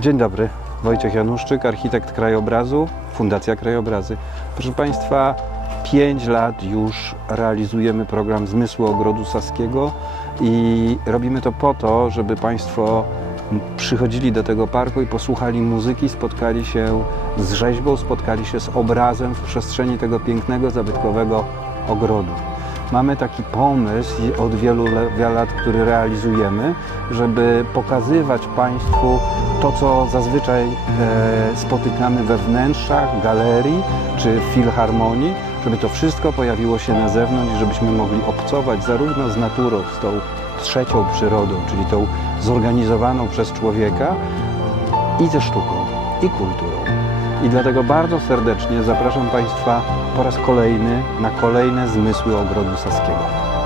Dzień dobry, Wojciech Januszczyk, architekt krajobrazu, Fundacja Krajobrazy. Proszę Państwa, 5 lat już realizujemy program Zmysły Ogrodu Saskiego i robimy to po to, żeby Państwo przychodzili do tego parku i posłuchali muzyki, spotkali się z rzeźbą, spotkali się z obrazem w przestrzeni tego pięknego, zabytkowego ogrodu. Mamy taki pomysł od wielu lat, który realizujemy, żeby pokazywać Państwu to, co zazwyczaj e, spotykamy we wnętrzach galerii czy filharmonii, żeby to wszystko pojawiło się na zewnątrz i żebyśmy mogli obcować zarówno z naturą, z tą trzecią przyrodą, czyli tą zorganizowaną przez człowieka i ze sztuką, i kulturą. I dlatego bardzo serdecznie zapraszam Państwa po raz kolejny na kolejne zmysły Ogrodu Saskiego.